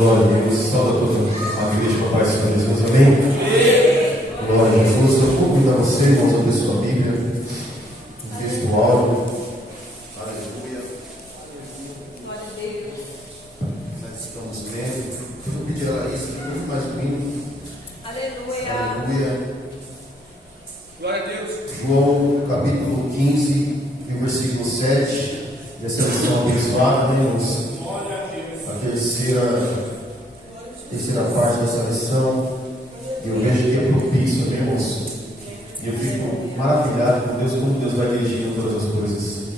Glória a Deus. Salve a toda a igreja, Papai Senhor Jesus. Amém? Glória a Deus. Eu convido a você, irmãos, a abrir sua Bíblia. Um texto áudio. Aleluia. Glória a Deus. Nós estamos lendo. Eu vou pedir a Larissa muito mais lindo. Aleluia. Aleluia. Glória a Deus. João, capítulo 15, e o versículo 7. Essa lição abençoada, né, irmãos? A terceira parte dessa lição, eu vejo que é propício, né, irmãos? E eu fico maravilhado com Deus, como Deus vai dirigindo todas as coisas.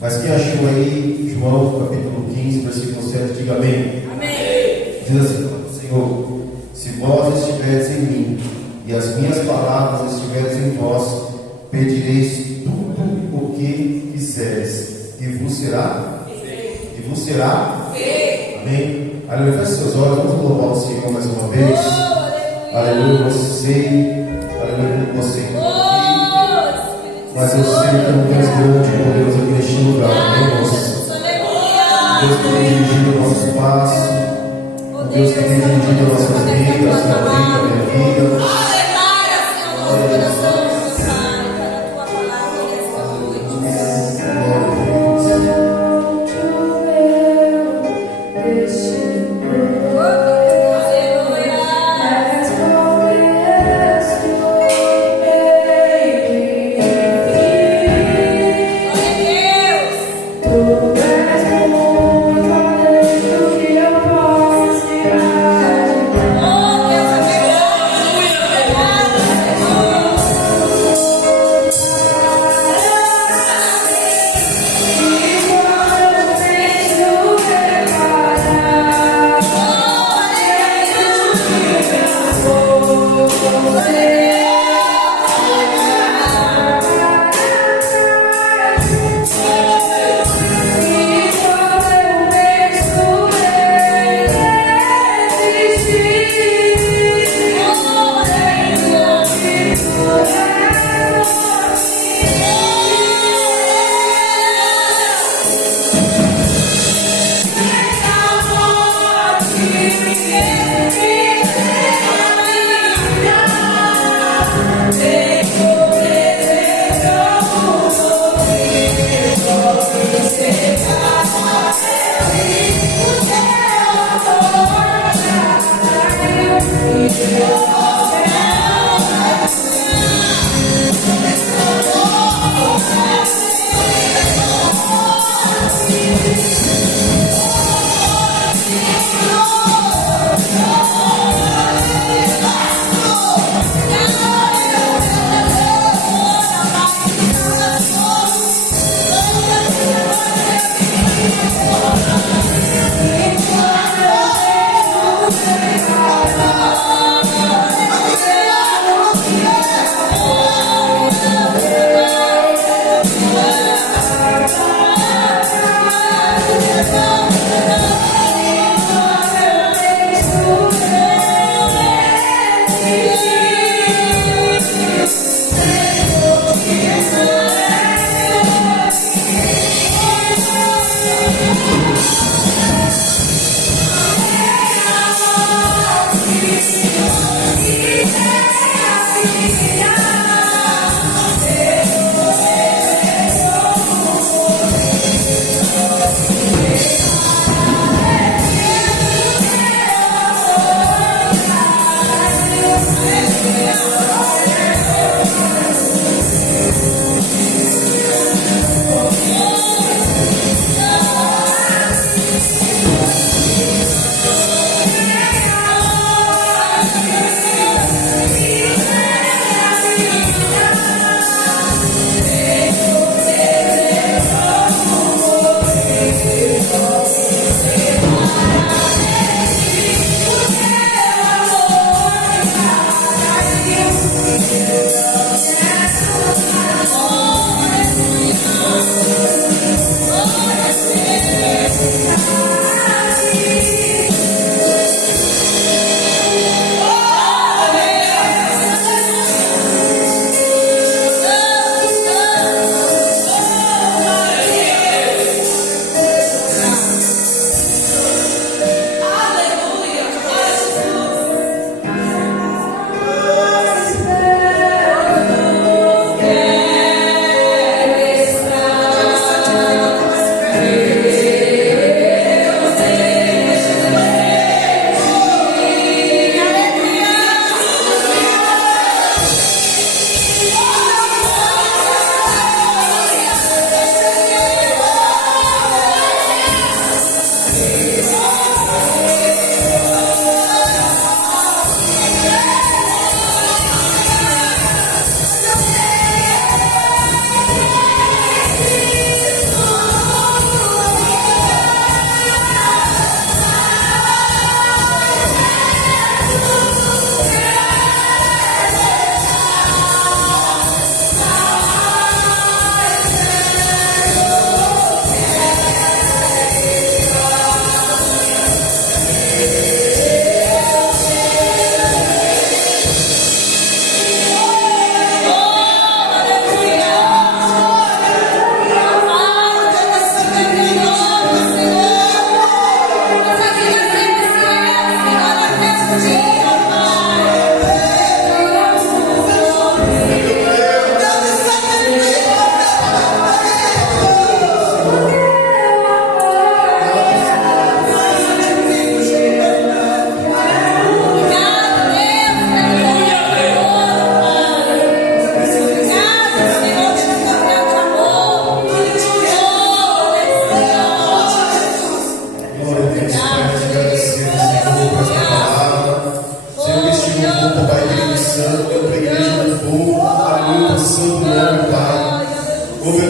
Mas quem achou aí, João, capítulo 15, versículo 7, diga amém. Amém. Diz assim: Senhor, se vós estiveres em mim, e as minhas palavras estiveres em vós, pedireis tudo o que quiseres, e vos será? E vos será? Amém? Aleluia. Feche seus olhos, vamos louvar o Senhor mais uma vez. Aleluia. Você, aleluia, você aqui. Mas eu sei que é um Deus grande e poderoso aqui neste lugar, amém, irmãos? Deus que tem dirigido o nosso passo, Deus que tem dirigido as nossas vidas, a sua vida, a minha vida.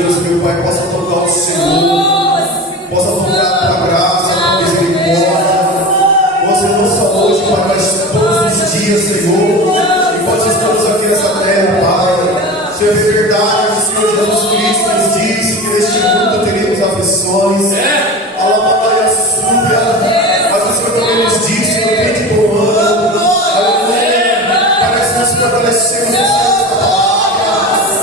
Deus, meu Pai, possa tocar o Senhor, possa tocar a tua graça, a tua misericórdia. Você não só hoje, Pai, mas todos os dias, Senhor. Enquanto estamos aqui nessa terra, Pai, Senhor, é verdade que o Senhor Jesus Cristo nos disse que neste mundo teríamos aflições. Alabaia, súbia. Mas o Senhor também nos disse no peito do ano. Aleluia. Para que nós fortalecemos essa palavra.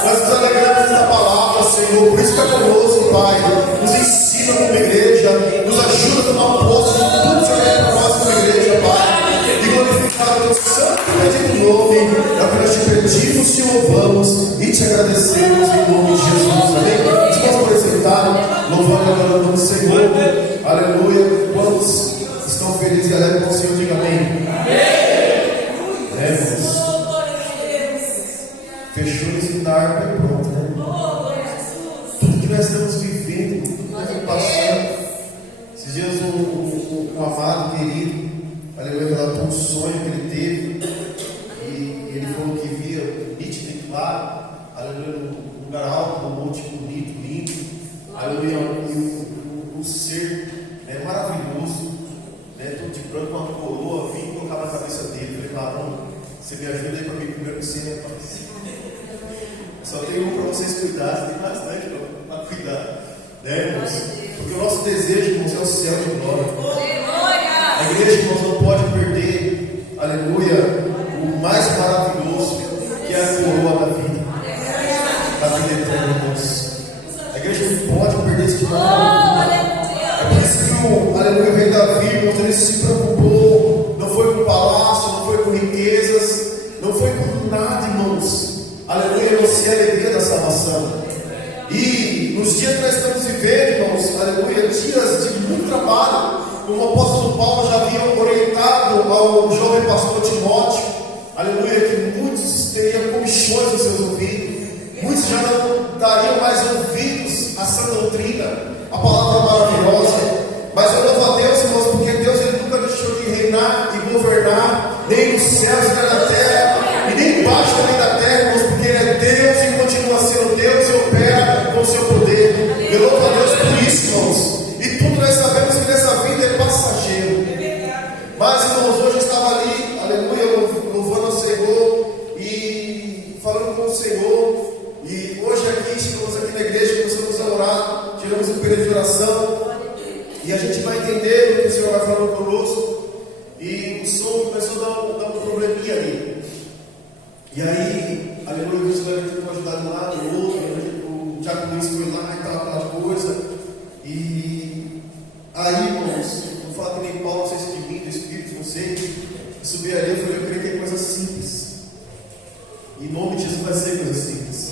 Nós nos alegramos nessa palavra, Senhor. Por isso que é conosco, Pai. Nos ensina como igreja. Nos ajuda a tomar posse de tudo que o Senhor tem para nós como igreja, Pai. E glorificar o teu santo e bendito nome. É o que nós te pedimos, te louvamos e te agradecemos em nome de Jesus. Amém? Estamos apresentados, louvando e adorando o Senhor. Aleluia. Quantos estão felizes e alegres com o Senhor? Diga amém. Irmãos. Fechou esse dardo e pronto, né? Tudo que nós estamos vivendo, tudo que nós estamos passando. Esses dias um amado querido, aleluia, relatou um sonho que ele teve. E ele falou que via nítido e claro, aleluia, num lugar alto, num monte bonito, lindo, aleluia, um ser maravilhoso, todo de branco, uma coroa, vim colocar na cabeça dele. Eu falei, varão, você me ajuda aí para mim primeiro que você só tem um para vocês cuidarem, tem bastante para cuidar, né, irmãos? Porque o nosso desejo, irmãos, é o céu de glória. A igreja, irmãos, não pode perder, aleluia, o mais maravilhoso, que é a coroa da vida eterna, irmãos. A igreja não pode perder esse tipo de É por isso que o rei Davi, irmãos, ele se preocupou, não foi com palácio, não foi com riquezas, não foi com nada, irmãos. Aleluia, você é a alegria da salvação. E nos dias que nós estamos vivendo, irmãos, aleluia, dias de muito trabalho, como o apóstolo Paulo já havia orientado ao jovem pastor Timóteo, aleluia, que muitos teriam comichões nos seus ouvidos, muitos já não dariam mais ouvidos à sã doutrina, a palavra maravilhosa. Mas eu louvo a Deus, irmãos, porque Deus ele nunca deixou de reinar e governar, nem nos céus, nem na terra, e nem embaixo também da terra, irmãos, porque Ele é Deus e continua sendo Deus e opera com o seu poder. Eu louvo a Deus por isso, irmãos. E tudo nós sabemos que nessa vida é passageiro. Mas, irmãos, hoje eu estava ali, aleluia, louvando ao Senhor e falando com o Senhor. E hoje aqui, chegamos aqui na igreja, começamos a orar, tiramos um período de oração. E a gente vai entender o que o Senhor vai falando conosco. E o som começou a dar um probleminha ali. E aí, aleluia, o Senhor tentou ajudar de um lado e do outro. O Tiago Luiz foi lá e tal, aquela coisa. E aí, irmãos, vou falar que nem Paulo, não sei se de mim, do Espírito, não sei. Eu subi ali e falei, eu queria que é coisa simples. Em nome de Jesus vai ser coisa simples.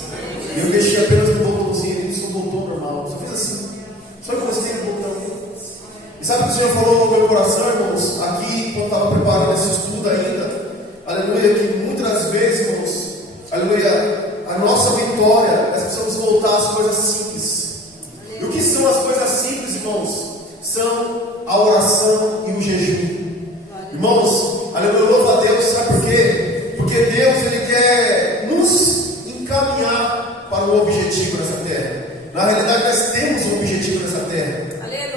E eu deixei apenas um botãozinho ali, isso é um botão normal. Só fiz assim. Só encostei no botão. E sabe o que o Senhor falou no meu coração, irmãos? Aqui, quando estava preparando esse estudo ainda, aleluia, que muitas das vezes, irmãos, aleluia, a nossa vitória, nós precisamos voltar às coisas simples. E o que são as coisas simples, irmãos? São a oração e o jejum. Irmãos, aleluia, louva a Deus, sabe por quê? Porque Deus, Ele quer nos encaminhar para um objetivo nessa terra. Na realidade, nós temos um objetivo nessa terra.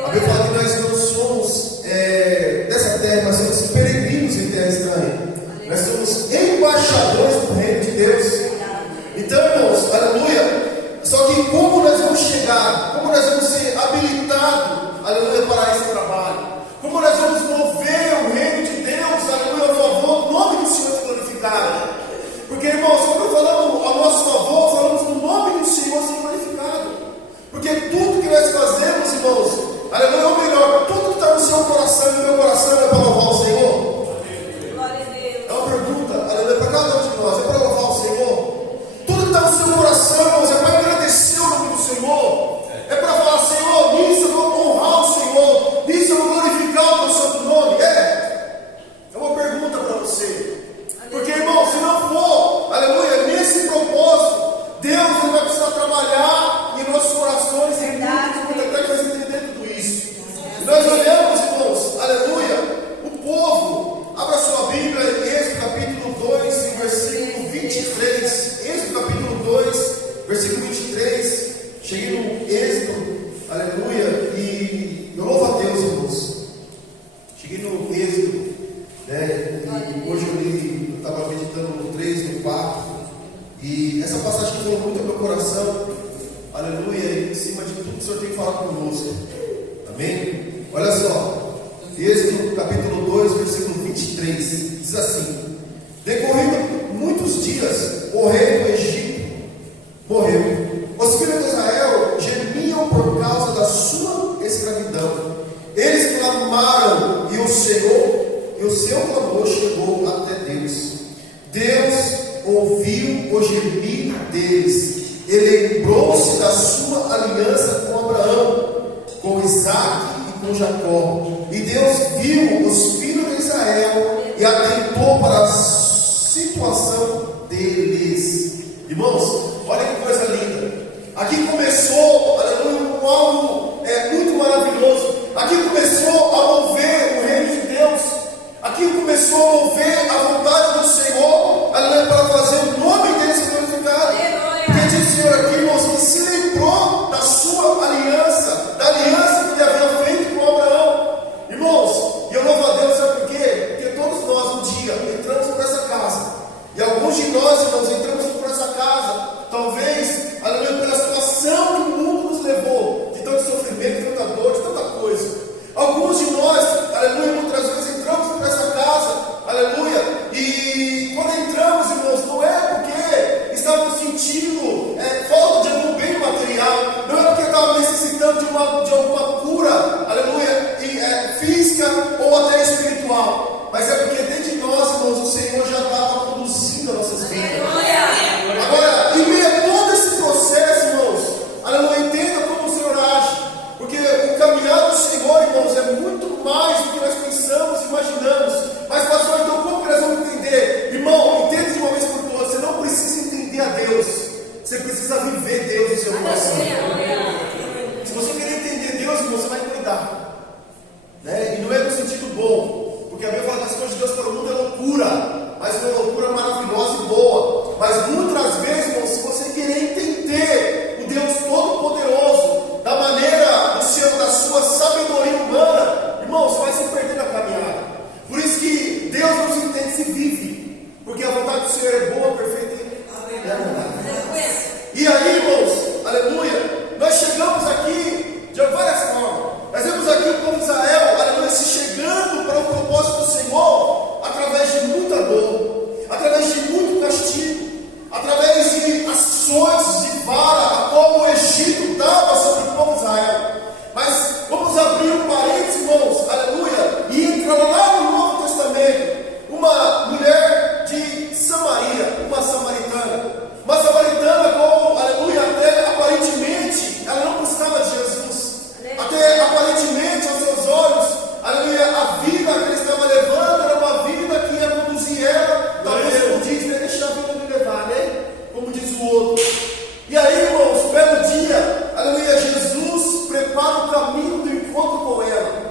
A Bíblia fala que nós não somos dessa terra, mas somos peregrinos em terra estranha. Nós somos embaixadores do reino de Deus. Então, irmãos, aleluia. Só que como nós vamos chegar, como nós vamos ser habilitados, aleluia, para esse trabalho? Como nós vamos mover o reino de Deus, aleluia, a favor, o nome do Senhor é glorificado. Porque, irmãos, quando falamos ao nosso favor, falamos no nome do Senhor ser glorificado. Porque tudo que nós fazemos, irmãos, aleluia, ou melhor, tudo que está no seu coração e no meu coração é para louvar o Senhor. É uma pergunta, aleluia, para cada um de nós, é para louvar o Senhor. Tudo que está no seu coração, irmãos, é para agradecer o nome do Senhor. É para falar, Senhor, nisso eu vou honrar o Senhor, nisso eu vou glorificar o teu santo nome. É uma pergunta para você. Porque, irmão, se não for, aleluia, nesse propósito, Deus ele vai precisar trabalhar em nossos corações, em muita até que vai entender tudo isso. E nós olhamos, irmãos, aleluia, cheguei no Êxodo, aleluia, e eu louvo a Deus, irmãos. Cheguei no Êxodo, né? E hoje eu estava meditando no 3, no 4, e essa passagem falou muito ao meu coração, aleluia, em cima de tudo que o Senhor tem falado conosco. Amém? Olha só, Êxodo capítulo 2, versículo 23, diz assim: decorrido muitos dias, o rei do Egito morreu. Os filhos de Israel gemiam por causa da sua escravidão. Eles clamaram e o seu clamor chegou até Deus. Deus ouviu o gemido deles. Ele lembrou-se da sua aliança com Abraão, com Isaac e com Jacó. E Deus viu os filhos de Israel e atentou para a situação deles. Irmãos, olha que coisa linda. Aqui começou, aleluia, algo muito maravilhoso. Aqui começou a mover o reino de Deus. Aqui começou a mover a vontade do Senhor, aleluia, para fazer o nome dele se glorificar. Quem diz o Senhor aqui, irmãos, que se lembrou da sua aliança, da aliança que ele havia feito com Abraão. Irmãos, e eu louvo a Deus, sabe por quê? Porque todos nós um dia entramos por essa casa. E alguns de nós, irmãos, entramos por essa casa, talvez, aleluia, pela situação que o mundo nos levou, de tanto sofrimento, de tanta dor, de tanta coisa. Alguns de nós, aleluia, muitas vezes entramos por essa casa, aleluia, e quando entramos, irmãos, não é porque estávamos sentindo falta de algum bem material, não é porque estávamos necessitando de alguma cura, aleluia, física ou até espiritual, mas é porque dentro de nós, irmãos, o Senhor já estava conduzindo as nossas vidas. Agora, em meio a todo esse processo, irmãos, aleluia, entenda como o Senhor age, porque o caminhar do Senhor, irmãos, é muito mais do que nós pensamos e imaginamos. Mas, pastor, então como que nós vamos entender? Irmão, entenda de uma vez por todas, você não precisa entender a Deus, você precisa viver Deus no seu coração. Se você querer entender Deus, irmão, você vai cuidar, né? E não é no sentido bom, porque a Bíblia fala que as coisas de Deus para o mundo é loucura, mas é uma loucura maravilhosa e boa. Mas muitas vezes, irmão, se você querer entender o Deus Todo-Poderoso da maneira da sua sabedoria humana, irmão, você vai se perder na caminhada. Por isso que Deus nos entende se vive, porque a vontade do Senhor é boa, perfeita e agradável. E aí, irmãos, aleluia, nós chegamos aqui de várias formas. Nós vemos aqui o povo de Israel, aleluia, se chegando para o propósito do Senhor através de muita dor, através de muito castigo, através de ações de vara, a qual o Egito dava sobre o povo de Israel. Mas vamos abrir um parênteses, irmãos, aleluia, e entrar lá no Novo Testamento. Uma mulher de Samaria, uma samaritana com, aleluia, até aparentemente ela não buscava de Jesus, até aparentemente aos seus olhos, aleluia, a vida que ele estava levando era uma vida que ia conduzir ela, talvez como diz, deixa a vida me levar, né? Como diz o outro. E aí, irmãos, belo dia, aleluia, Jesus prepara o caminho do encontro com ela.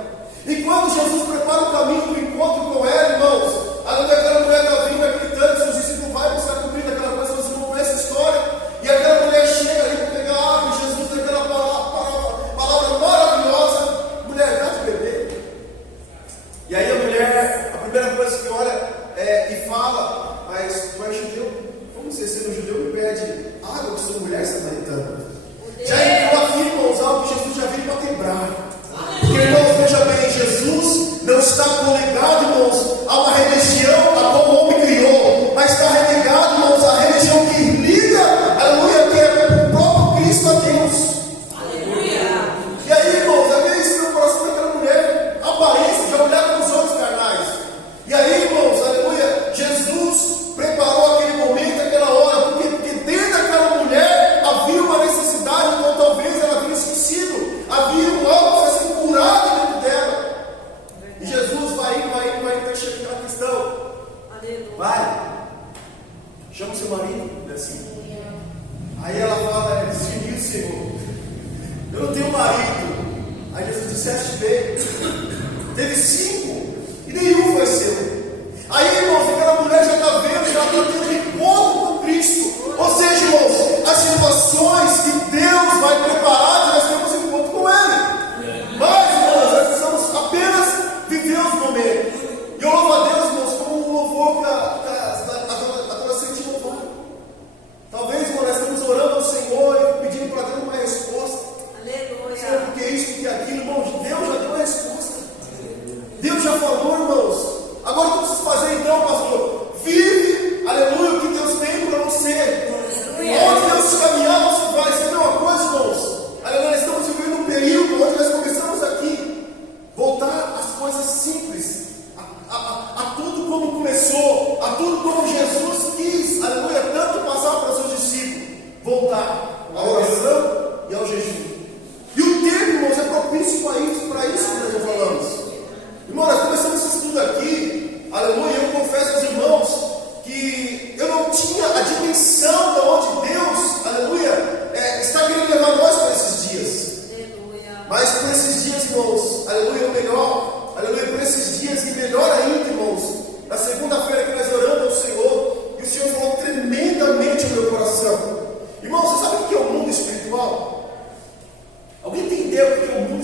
E quando Jesus prepara o caminho do encontro com ela, irmãos, aleluia, aquela mulher está vindo gritando, seus discípulos vai buscar comida, aquela coisa, vocês vão conhecer essa história. E aquela mulher chega ali para pegar água, e Jesus tem aquela palavra maravilhosa: mulher, dá de beber. E aí a mulher, a primeira coisa que olha e fala: mas tu és judeu? Como você, sendo judeu, me pede água, que sou mulher samaritana? Já entrou aqui, irmãos, algo que Jesus já veio para quebrar. Porque, irmãos, veja bem, Jesus não está conectado, irmãos, a uma religião a qual o homem criou, mas está renegado, irmãos, a religião que liga, aleluia, que é o próprio Cristo a Deus. Aleluia. E aí, irmãos, havia isso no coração daquela mulher, a aparência de olhar com os olhos carnais. E aí, irmãos, aleluia, Jesus preparou aquele momento, aquela hora, porque dentro daquela mulher havia uma necessidade, então talvez ela havia esquecido, havia algo a ser curado dentro dela. E Jesus vai até chegar naquela questão. Vai, chama o seu marido, assim. Aí ela fala: sim, Senhor, eu não tenho marido. Aí Jesus disse: teve 5 e nenhum foi seu. Aí, irmãos, aquela mulher já está vendo, já está tendo encontro com Cristo. Ou seja, irmãos, as situações que Deus vai preparar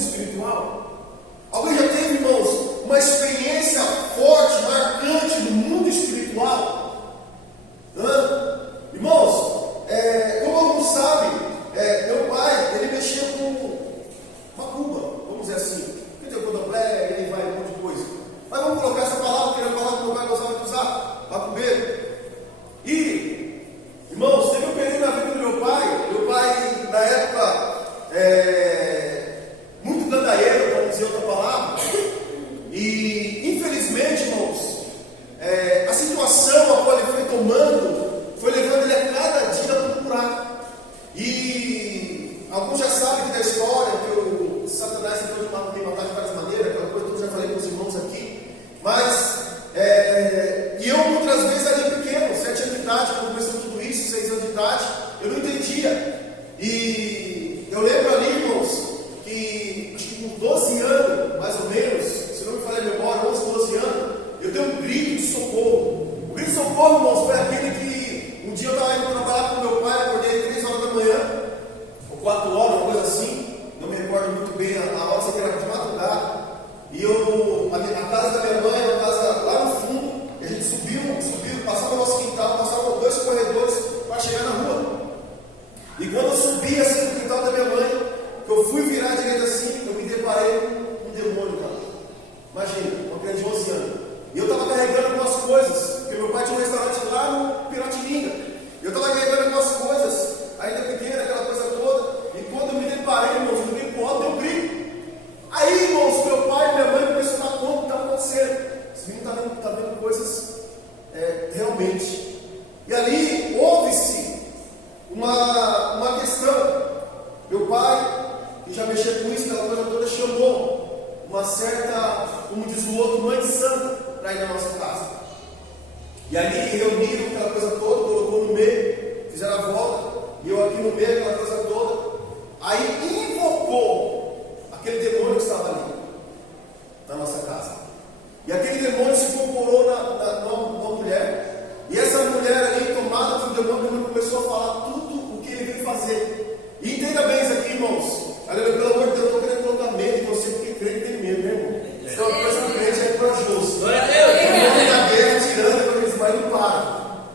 espiritual? Alguém já teve, irmãos, uma experiência forte, marcante no mundo espiritual? Irmãos, como alguns sabem, meu pai, ele mexia com macumba, vamos dizer assim. Tem o candomblé, e aí vai um monte de coisa. Mas vamos colocar essa palavra, que era a palavra que meu pai gostava de usar, macumbeiro. E, irmãos, teve um período na vida do meu pai, na época, muito gandaieiro, para dizer outra palavra. E, infelizmente, irmãos, a situação a qual ele foi tomando, foi levando ele a cada dia para um buraco. E alguns já sabem que da história, que o Satanás tentou me matar de várias maneiras, aquela coisa que eu já falei com os irmãos aqui. Mas, e eu muitas vezes ali pequeno, 7 anos de idade, quando começou tudo isso, 6 anos de idade, eu não entendia. E eu lembro ali, irmãos, que acho que com 12 anos, mais ou menos, se não me falha a memória, 11, 12 anos, eu dei um grito de socorro. O grito de socorro, irmãos, foi aquele que um dia eu estava indo trabalhar com meu pai, acordei 3 horas da manhã, ou 4 horas, uma coisa assim, não me recordo muito bem a hora, sei que era de madrugada. E a casa da minha mãe era uma casa lá no fundo, e a gente subiu, passava o nosso quintal, passava 2 corredores para chegar na rua. E quando eu subi assim no quintal da minha mãe, que eu fui virar à direita assim, eu me deparei com um demônio, cara. Imagina, uma criança de 11 anos. E eu estava carregando algumas coisas, porque meu pai tinha um restaurante lá no Piratininga. Eu estava carregando algumas coisas, ainda pequena, aquela coisa toda. E quando eu me deparei, irmãos, eu fiquei pro alto, deu um grito. Aí, irmãos, meu pai e minha mãe começaram a dar conta do que estava acontecendo. Esse menino está vendo coisas realmente. E ali houve-se uma questão. Meu pai, que já mexia com isso, aquela coisa toda, chamou uma certa, como diz o outro, mãe de santo para ir na nossa casa. E ali reuniram aquela coisa toda, colocou no meio, fizeram a volta, e eu aqui no meio, aquela coisa toda. Aí invocou aquele demônio que estava ali, na nossa casa. E aquele demônio se incorporou numa mulher. E essa mulher ali, tomada pelo demônio, começou a falar tudo o que ele veio fazer. E entenda bem isso aqui, irmãos. Aleluia, pelo amor de Deus, eu estou querendo colocar medo em você, porque crente tem medo, né, irmão? Então, a coisa do crente é corajoso. Glória a Deus. O nome da guerra, tirando, quando eles mais não param.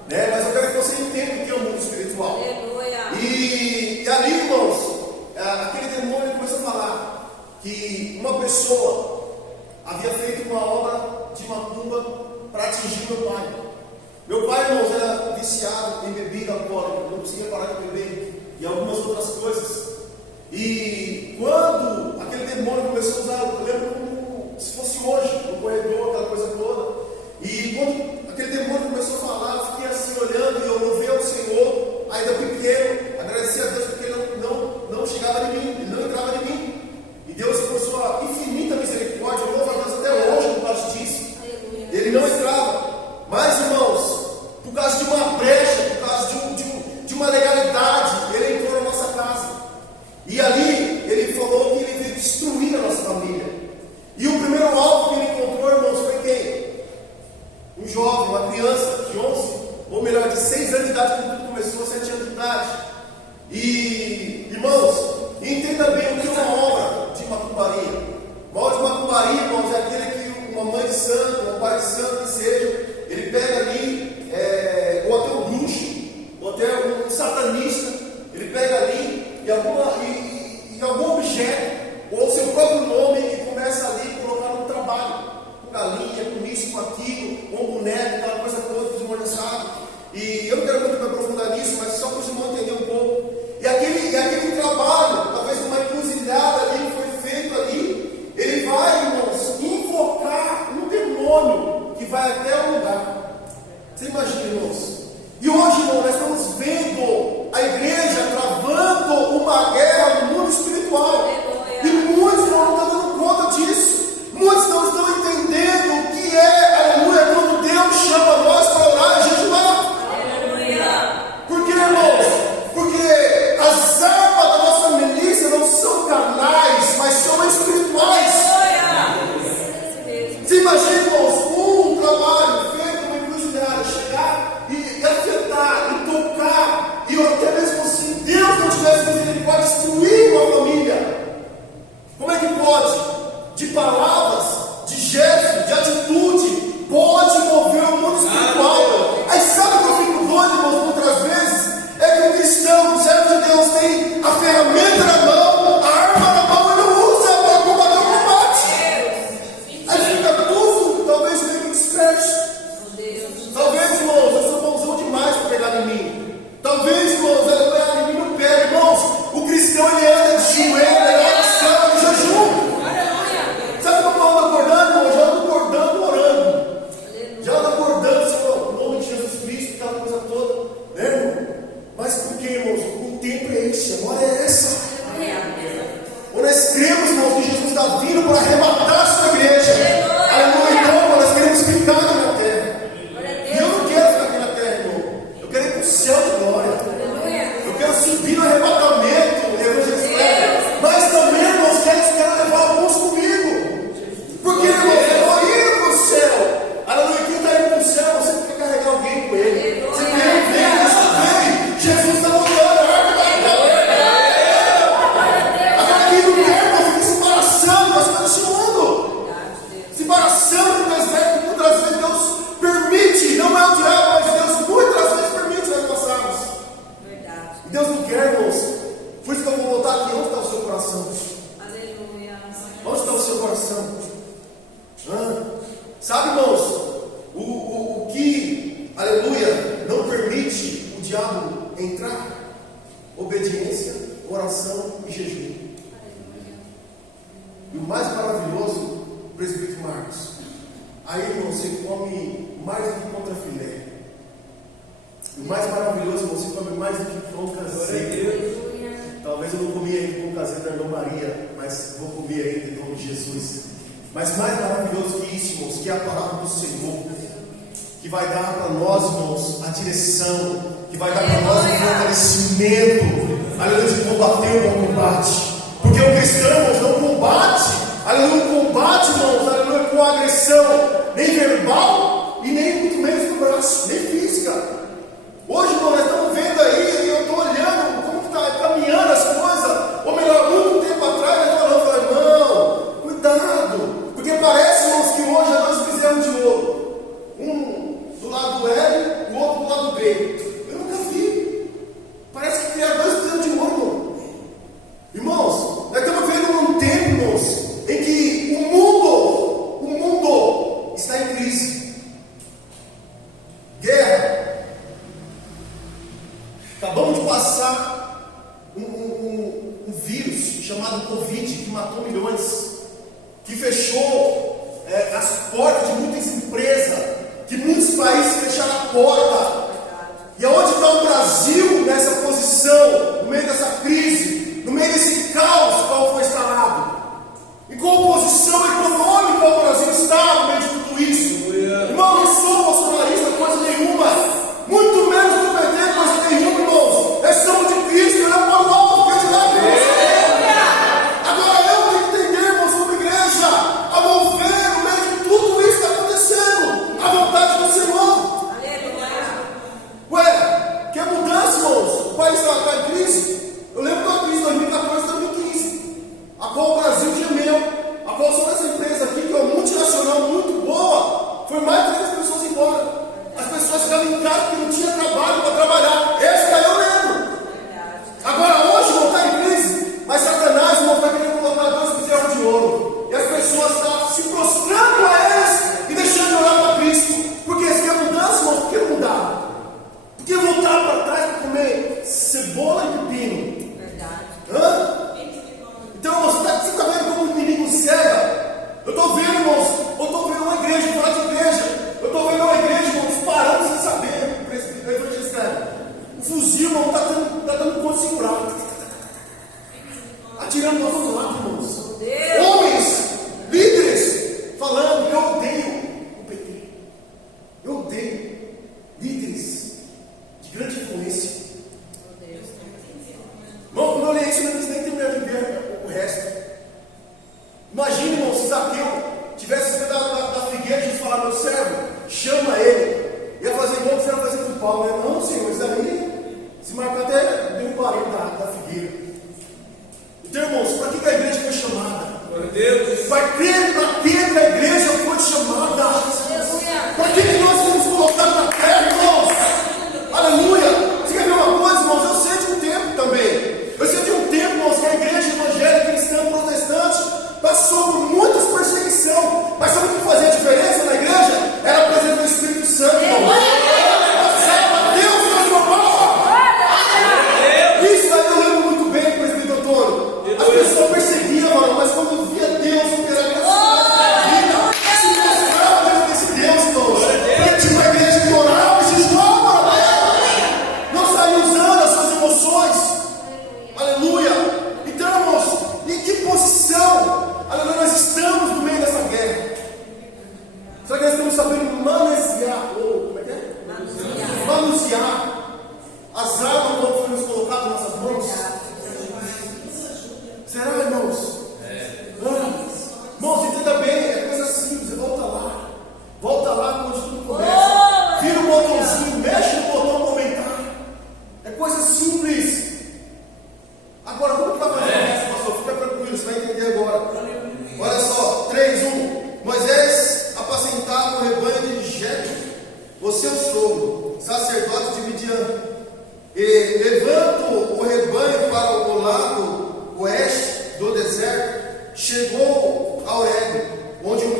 Né? Mas eu quero que você entenda o que é o mundo espiritual. E ali, irmãos, aquele demônio começou a falar que uma pessoa havia feito uma obra de macumba para atingir meu pai. Meu pai, irmãos, era viciado em bebida alcoólica, não conseguia parar de beber e algumas outras coisas. E quando aquele demônio começou a usar, eu lembro como se fosse hoje, no corredor, aquela coisa toda. E quando aquele demônio começou a falar, eu fiquei assim olhando e eu louvei ao Senhor, ainda pequeno, agradeci a Deus porque ele não chegava em mim, ele não entrava em mim. E Deus, por sua infinita misericórdia, eu louvo a Deus até hoje por causa disso. Ele não entrava. Mas, irmãos, por causa de uma brecha, por causa de uma legalidade, ele entrou na nossa casa. E ali, ele falou que ele veio destruir a nossa família. E o primeiro alvo que ele encontrou, irmãos, foi quem? Um jovem, uma criança de 11, ou melhor, de 6 anos de idade, quando tudo começou, 7 anos de idade. E, irmãos, entenda bem o que é uma obra de macumbaria. Uma obra de macumbaria, irmãos, é aquele que uma mãe de santo, um pai de santo que seja, ele pega ali, ou até um bruxo, ou até um satanista, ele pega ali e algum objeto, ou seu próprio nome, e começa ali a colocar no trabalho, com galinha, com isso, com aquilo, com um boneco, aquela coisa toda que os irmãos já sabem. E eu não quero muito me aprofundar nisso, mas só para os irmãos entenderem um pouco. E aquele trabalho, talvez uma encruzilhada ali que foi feito ali, ele vai, irmãos, invocar um demônio que vai até o lugar. Você imagina, irmãos? E hoje, irmãos, nós estamos vendo a igreja travando uma guerra no mundo espiritual. está vindo para arrebatar a sua igreja. Aleluia. Então, nós queremos ficar aqui na terra. E eu não quero ficar aqui na terra, irmão. Eu quero ir para o céu de glória. Eu quero subir no arrebatamento, evangelizar. Mas também, irmãos, quero levar alguns comigo. Porque, irmãos, eu vou ir para o céu. Aleluia. Quem está indo para o céu, você tem que carregar alguém com ele. Você tem que ver, você vem. Jesus está voltando. Agora, quem não quer, irmão, fica se embaraçando com as coisas desse mundo. Se embaraçando com o deserto, que muitas vezes Deus permite. Não é o diabo, mas Deus muitas vezes permite nós passarmos. E Deus não quer, irmãos. Por isso que eu vou voltar aqui. Onde está o seu coração? Aleluia. Onde está o seu coração? Sabe, irmãos, o que, aleluia, não permite o diabo entrar? Obediência, oração e jejum. E o mais maravilhoso, presbítero Marcos, aí, irmão, você come mais do que contrafilé. E o mais maravilhoso, irmão, você come mais do que pão caseiro. Talvez eu não comi ainda pão caseiro da irmã Maria, mas vou comer ainda em nome de Jesus. Mas mais maravilhoso que isso, irmãos, que é a palavra do Senhor, que vai dar para nós, irmãos, a direção, que vai dar para nós o fortalecimento, aleluia, de combater o bom combate. Porque o cristão, irmãos, não combate, aleluia, combate, irmãos, aleluia, com agressão, nem verbal e nem muito menos no braço, nem física. Hoje, irmão, nós estamos vendo aí, e eu estou olhando como está caminhando as coisas, ou melhor, muito tempo atrás, nós falamos, irmão, cuidado, porque parece, irmãos, que hoje é dois bezerros de ouro, um do lado do L, o outro do lado do B. Eu nunca vi. Parece que criaram dois bezerros de ouro, irmão. Irmãos, nós estamos vendo um tempo, irmãos, em que o mundo está em crise. Guerra. Acabamos de passar um vírus chamado Covid, que matou milhões, que fechou as portas de muitas empresas, que muitos países fecharam a porta. E aonde está o Brasil nessa posição, no meio dessa crise, no meio desse caos qual foi instalado? Em qual posição econômica o Brasil está no meio de tudo isso? Irmão, não sou bolsonarista, coisa nenhuma, muito menos do PT, coisa nenhuma, irmãos. Nós somos de Cristo, não é por novo, porque de lá agora eu tenho que entender, irmãos, como igreja, a mover no meio de tudo isso que está acontecendo, a vontade do Senhor. Ué, quer mudança, irmãos? O país está em crise. Eu lembro da crise de 2014 2015, a qual o Brasil gemeu, a qual só essa empresa aqui, que é uma multinacional muito boa, foi mais de 3 pessoas embora. As pessoas ficavam em casa porque não tinha trabalho para trabalhar. Essa daí eu lembro. Agora hoje não está em crise, mas Satanás não está querendo colocar 2 bezerros de ouro. E as pessoas estão se prostrando a eles e deixando de olhar para Cristo. Porque se quer mudança, irmão, por que não mudar? Por que voltar para trás para comer cebola e pepino? Então, você está vendo como o inimigo cega? Eu estou vendo, irmãos, eu estou vendo uma igreja, falar de igreja. Eu estou vendo uma igreja, irmãos, parando sem saber. O fuzil, irmão, está dando conta de segurar. Atirando para todo lado, irmãos. Homens, líderes, falando, eu odeio o PT. Eu odeio líderes de grande influência. Irmão, quando eu olhei isso, eu não quis nem terminar de ver o resto. Imagina, irmão, se Zaqueu tivesse sentado da figueira e Jesus falar, meu servo, chama ele. Ia fazer igual que você ia fazer com o Paulo. Eu, não, Senhor, isso aí, se marcar até derrubar ele da figueira. Então, irmãos, para que a igreja foi chamada? Glória a Deus. Para que a igreja foi chamada? Para que nós fomos colocados na terra, irmãos? Aleluia! Você quer ver uma coisa, irmãos? Eu sei de um tempo também. Eu sei de um tempo, irmãos, que a igreja evangélica, cristã, protestante passou por muitas perseguições. Mas sabe o que fazia a diferença na igreja? Era a presença do Espírito Santo, irmãos. Deus transformava. Isso aí eu lembro muito bem, presbítero Antônio. As pessoas perseguiam, mas quando via Deus, operar graça. chegou a Horebe, onde o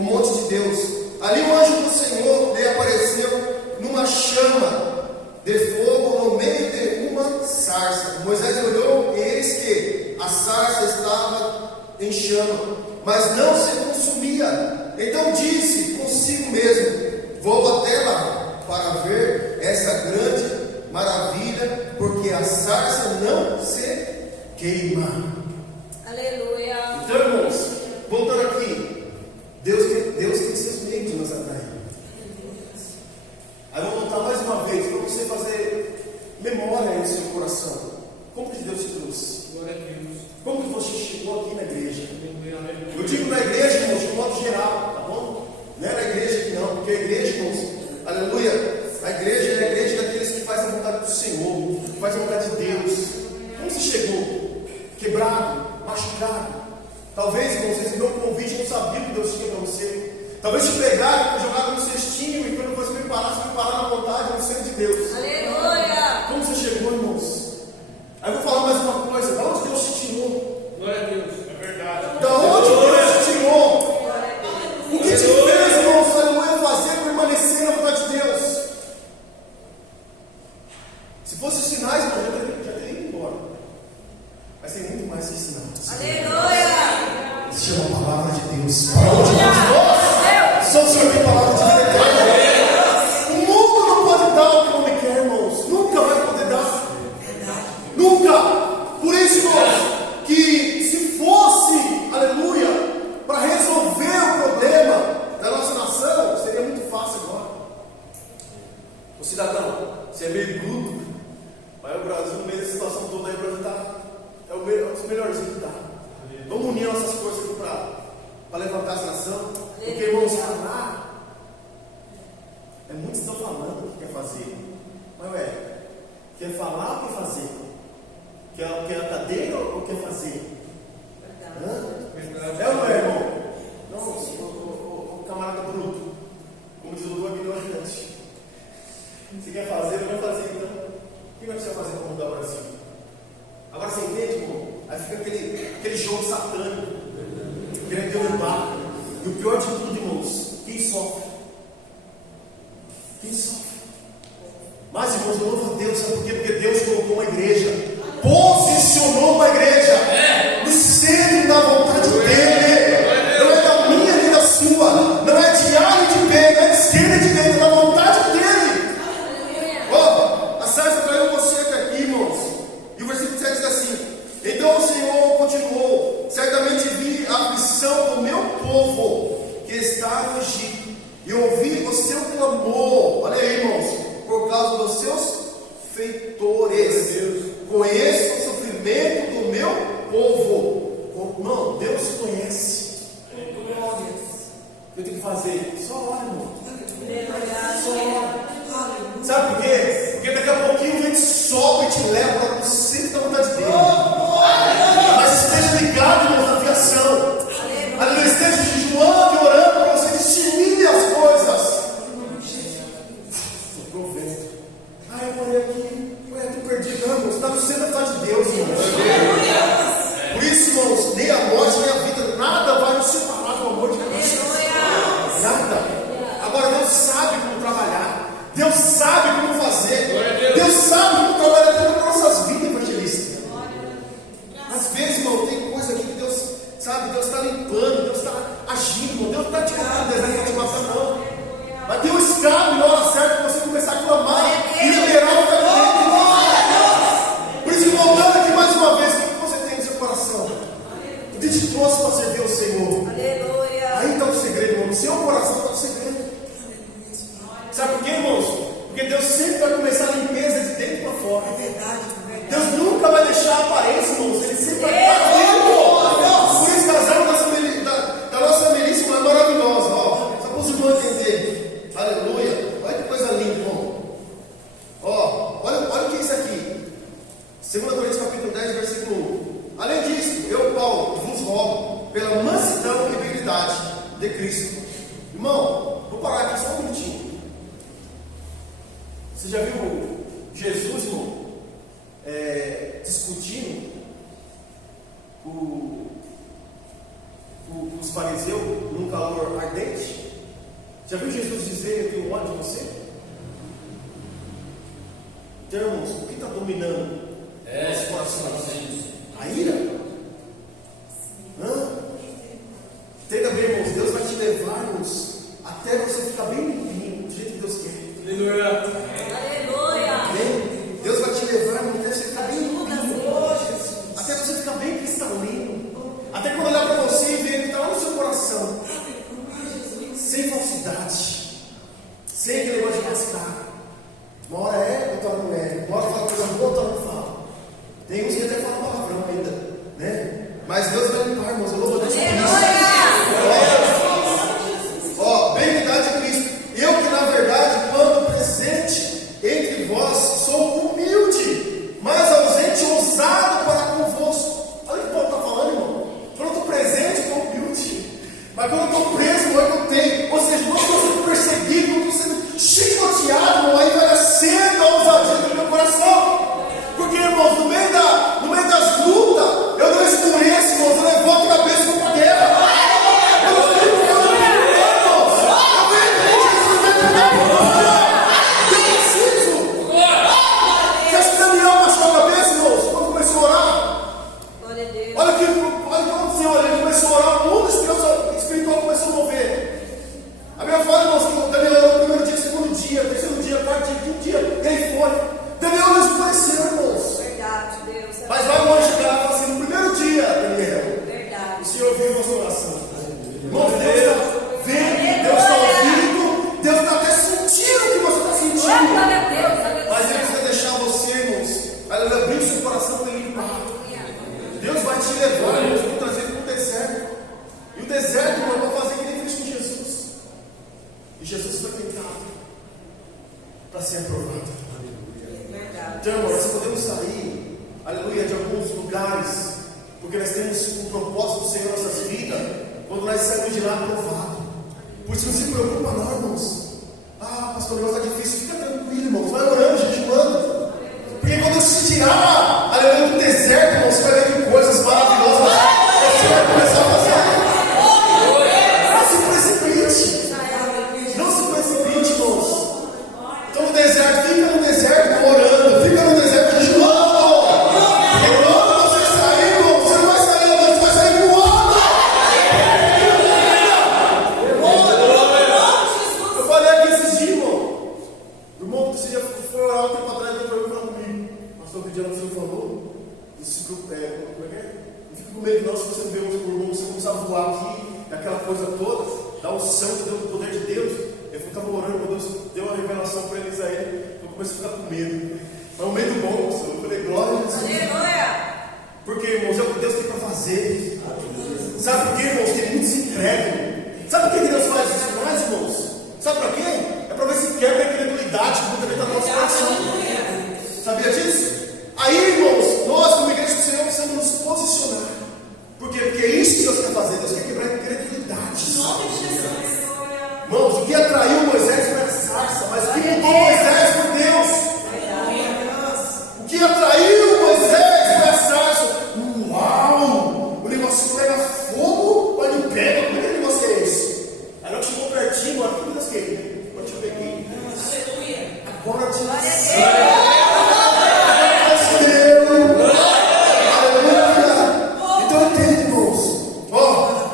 monte de Deus. Ali o anjo do Senhor lhe apareceu numa chama de fogo no meio de uma sarça. Moisés olhou e eis que a sarça estava em chama, mas não se consumia. Então disse consigo mesmo: vou até lá para ver essa grande maravilha, porque a sarça não se queima. Aleluia. Então, irmãos, voltando aqui, Deus tem seus meios de nos atrair. Aí vamos voltar mais uma vez para você fazer memória aí no seu coração. Como que Deus te trouxe? Glória a Deus. Como que você chegou aqui na igreja? Aleluia. Eu digo na igreja, irmãos, de modo geral, tá bom? Não é na igreja aqui não, porque a igreja, irmãos, aleluia, a igreja é a igreja daqueles que fazem a vontade do Senhor, que fazem a vontade de Deus. Como você chegou? Quebrado, machucado. Talvez, irmãos, vocês não convite, não sabiam que Deus tinha para você. Talvez te pegaram, jogaram no cestinho e quando você preparar na vontade, no centro de Deus. Aleluia. Como você chegou, irmãos? Aí eu vou falar mais uma coisa. Da onde Deus te tirou? Glória a Deus. É verdade. Da onde Deus te tirou? O que te fez, irmãos, aleluia, fazer permanecer na vontade de Deus? Se fosse sinais, irmãos, já teria ido embora. Mas tem muito mais que sinais. Aleluia. Se chama a palavra de Deus. Para onde nós? Só o Senhor tem palavra de vida eterna. O mundo não pode dar o que o homem quer, irmãos. Nunca vai poder dar. Nunca. Por isso, irmãos, que se fosse, aleluia, para resolver o problema da nossa nação, seria muito fácil agora. O cidadão, você é meio bruto, mas o Brasil, no meio da situação toda, aí o Brasil é um dos melhorzinhos que está. Vamos unir nossas forças aqui para levantar essa nação. Porque, irmãos, falar é muitos estão falando o que quer fazer, mas quer falar ou quer fazer? Quer a cadeira ou quer fazer? Verdade. É ou não é, irmão? Não, o camarada bruto, como diz o Lula, ignorante. Se quer fazer, não vai fazer, então. O que vai precisar fazer para mudar o Brasil? Agora você entende, irmão? Aí fica aquele jogo satânico, querendo derrubar. E o pior de tudo, irmãos, quem sofre? Quem sofre? Mas, irmãos, eu louvo a Deus, sabe por quê? Porque Deus colocou uma igreja, posicionou uma igreja no centro da vontade dele. Não é da minha nem da sua, não é de A nem de B, não é de esquerda nem de direita, é da vontade dele. Ó, a sarça traiu você até aqui, irmãos. E o versículo 7 diz assim: então o Senhor continuou: certamente vi a aflição do meu povo que está no Egito, e ouvi o seu clamor. Olha aí, irmãos, por causa dos seus feitores. Conheço o sofrimento do meu povo. Não, Deus conhece. O que eu tenho que fazer? Só ora, irmão. Só ora. Sabe por quê? Porque daqui a pouquinho o vento sobe e te leva para o centro da vontade dele. Mas esteja ligado, irmãos, na fiação. Aleluia, esteja jejuando e orando para você discernir as coisas. Soprou o vento. Eu morei aqui, estou perdido. Não, irmãos, está no centro da vontade de Deus, irmãos. Por isso, irmãos, nem a morte, nem a vida, nada vai nos separar do amor de Deus. Nada. Agora, Deus sabe como trabalhar. Deus sabe como fazer. Deus sabe como trabalhar dentro das nossas vidas, evangelistas. Às vezes, irmão, tem coisa aqui que Deus sabe, Deus está limpando, Deus está agindo, irmão. Deus não está te colocando desenho para te matar, não. Vai ter um escape na hora certa para você começar a clamar e liberar o caminho. Por isso, voltando aqui mais uma vez, o que você tem no seu coração? O que te trouxe para servir ao Senhor? Aleluia. Aí está o segredo, irmão. No seu coração está o segredo. Sabe por quê, irmãos? Porque Deus sempre vai começar a limpeza de dentro para fora. É verdade. Deus nunca vai deixar a aparência, irmãos. Ele sempre vai estar dentro. Por isso que as armas da nossa milícia é maravilhosa. Ó, só para os irmãos entenderem. Aleluia. Olha que coisa linda, irmão. Ó, olha o que é isso aqui. 2 Coríntios capítulo 10, versículo 1. Além disso, eu, Paulo, vos rogo pela mansidão e habilidade de Cristo. Irmão, vou parar aqui só um minutinho. Você já viu Jesus, irmão, discutindo os fariseus num calor ardente? Já viu Jesus dizer: eu tenho ódio de você? Então, irmãos, o que está dominando os corações? A ira? Entenda bem, irmãos, Deus vai te levar, irmãos, até você ficar bem limpinho, do jeito que Deus quer. Aleluia. Aleluia. Amém? Deus vai te levar, irmão, até você ficar bem limpinho. Até você ficar bem cristalino. Até quando olhar para você e ver que está lá no seu coração, sem falsidade, sem aquele negócio de mascar. Uma hora é, outra não é. Uma hora fala coisa boa, outra não fala. Tem uns que até falam palavrão ainda, né? Mas Deus vai limpar, irmãos. Eu louvo a Deus por isso. Bem-verdade de Cristo. Eu que, na verdade, quando presente entre vós, sou humilde, mas ausente, ousado para convosco. Olha o que Paulo está falando, irmão. Quando eu estou presente, eu estou humilde. Mas quando eu estou preso, eu não tenho. Ou seja, não estou sendo perseguido, não estou sendo chicoteado, aí vai nascendo a ousadia do meu coração. Porque, irmãos, no meio das lutas, eu não escureço, irmãos, eu levanto a cabeça e vou para a guerra. Eu não fico com medo, irmãos. Eu preciso. Você acha que Daniel baixou a cabeça, irmãos, quando começou a orar? Glória a Deus. Olha o que aconteceu, ele começou a orar, o mundo espiritual começou a mover. A minha fala, irmãos, que o Daniel orou no primeiro dia, segundo dia, terceiro dia, quarto dia, quinto dia, e aí foi. Daniel não escureceu, irmãos. Verdade, Deus. Mas vai longe chegar e falar assim: no primeiro dia, Daniel, Verdade. o Senhor ouviu a nossa oração. Irmãos, Deus está vendo, Deus está ouvindo, Deus está até sentindo o que você está sentindo. Glória a Deus. Mas Ele precisa deixar você, irmãos, aleluia, abrir o seu coração para Ele limpar. Deus vai te levar, irmãos, vou trazer para o deserto. E o deserto, irmão, vai fazer que nem fez com Jesus. E Jesus foi tentado para ser aprovado. Então, irmão, nós podemos sair, aleluia, de alguns lugares, porque nós temos um propósito do Senhor em nossas vidas, quando nós saímos de lá aprovado. Por isso não se preocupa não, irmãos. Pastor, o negócio está difícil, fica tranquilo, irmãos, vai orando, jejuando. Porque quando eu te tirar, aleluia, do deserto, irmãos, você vai ver coisas maravilhosas, você vai começar a fazer. Não se precipite, irmãos. Então no deserto, fica no deserto orando, fica no deserto jejuando. Porque quando você sair, irmão, você não vai sair andando, você vai sair voando. Eu falei aqui esses dias, irmão. O irmão que você foi orar um tempo atrás, ele falou comigo: pastor, que dia o senhor falou? Não fica com medo não, se você ver o irmão, você começar a voar aqui, aquela coisa toda, dá o céu de Deus, o poder de Deus. Ele ficava orando, Deus deu uma revelação para ele, eu comecei a ficar com medo. Mas um medo bom, Senhor. Eu falei: glória a Deus. Aleluia. Porque, irmãos, é o que Deus tem para fazer. Sabe por quê, irmãos? Tem muitos incrédulos. Sabe por que Deus faz isso com nós, irmãos? Sabe para quê? É para ver se quebra a incredulidade que muita gente está no nosso coração. Sabia disso? Aí, irmãos, nós, como igreja do Senhor, precisamos nos posicionar. Por quê? Porque é isso que Deus quer fazer. Deus quer quebrar a incredulidade. Irmãos, o que atraiu Moisés foi a sarça, mas o que mudou Moisés foi Deus. O que atraiu Moisés foi a sarça. Uau! O negócio pega fogo, mas não pega. Como é que o negócio é esse? Aí nós chegou pertinho, olha que Deus queria. Eu te peguei. Agora te Então entende, irmãos.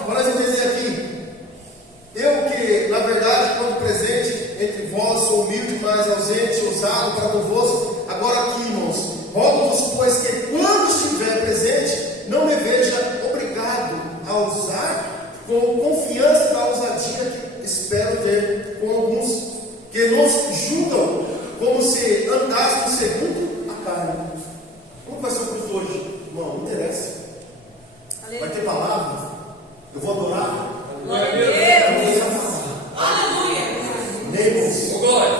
Para nós entender aqui. Eu que, na verdade, quando presente entre vós, sou humilde, mas ausente, ousado para convosco. Agora aqui, irmãos, rogo-vos, pois que quando estiver presente, não me veja obrigado a usar com confiança da ousadia que espero ter com alguns que nos julgam como se andássemos segundo a carne. Como vai ser o culto hoje? Irmão, não interessa. Vai ter palavra? Eu vou adorar? Glória a Deus.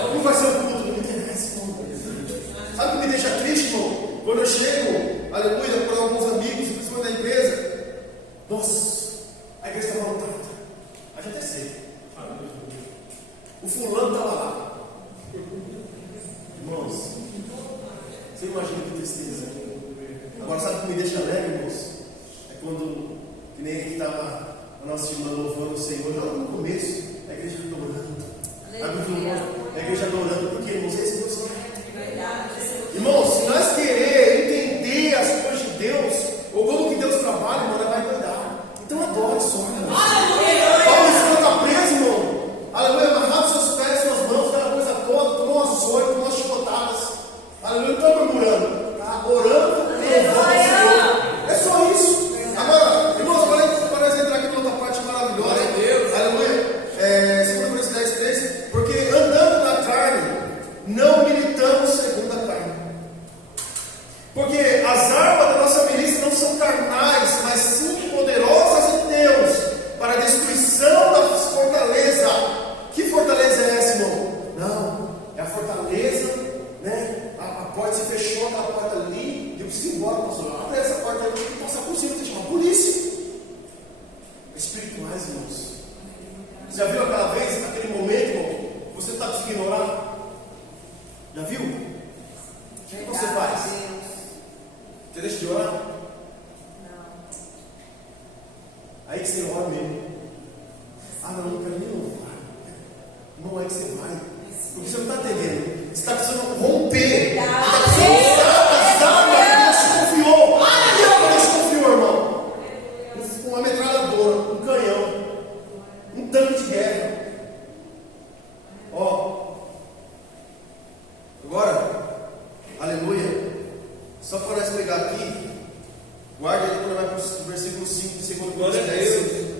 Como vai ser o culto? Não me interessa, irmão. Sabe o que me deixa triste, irmão? Quando eu chego, aleluia, para alguns amigos, principalmente da empresa. Nossa, a igreja está voltada. A gente é cedo. O fulano estava lá. Irmãos, você imagina que tristeza. Agora sabe o que me deixa alegre, irmãos? É quando Que nem que estava a nossa irmã louvando o Senhor, logo no começo, a igreja adorando. A igreja adorando, porque irmãos, esse Deus é. Irmãos, se nós querer entender as coisas de Deus, ou como que Deus trabalha, irmão, vai cuidar. Então adore só, irmão. Paulo está preso, irmão. Aleluia, amarrado seus pés, suas mãos, aquela coisa toda, tomou uma açoite, tomou umas chicotadas. Aleluia, não estou murmurando, tá? Orando, louvando ao Senhor. É só isso. Agora, irmãos, parece entrar aqui numa outra parte maravilhosa. Aleluia. 2 Coríntios 10, 13. Porque andando na carne, não militamos segundo a carne. Porque as armas da nossa milícia não são carnais, mas sim poderosas em Deus, para a destruição da fortaleza. Que fortaleza é essa, irmão? Não, é a fortaleza, né? A porta se fechou, aquela porta ali, eu preciso ir embora, pastor. Abre essa porta ali e passar por cima, tem que chamar a polícia. Espirituais, irmãos. Você já viu aquela vez, aquele momento, irmão? Você está conseguindo orar? Já viu? O que você faz? Você deixa de orar? Não. Aí que você ora mesmo. Ah, não quero nem louvar. Não é que você vai. Porque você não está entendendo. Você está precisando romper. Está precisando usar que Deus te confiou. Que Deus te confiou, irmão? Uma metralhadora, um canhão, um tanque de guerra. Ó. Agora, aleluia. Só para nós pegar aqui, guarda aí quando vai para o versículo 5 de 2 Coríntios 10.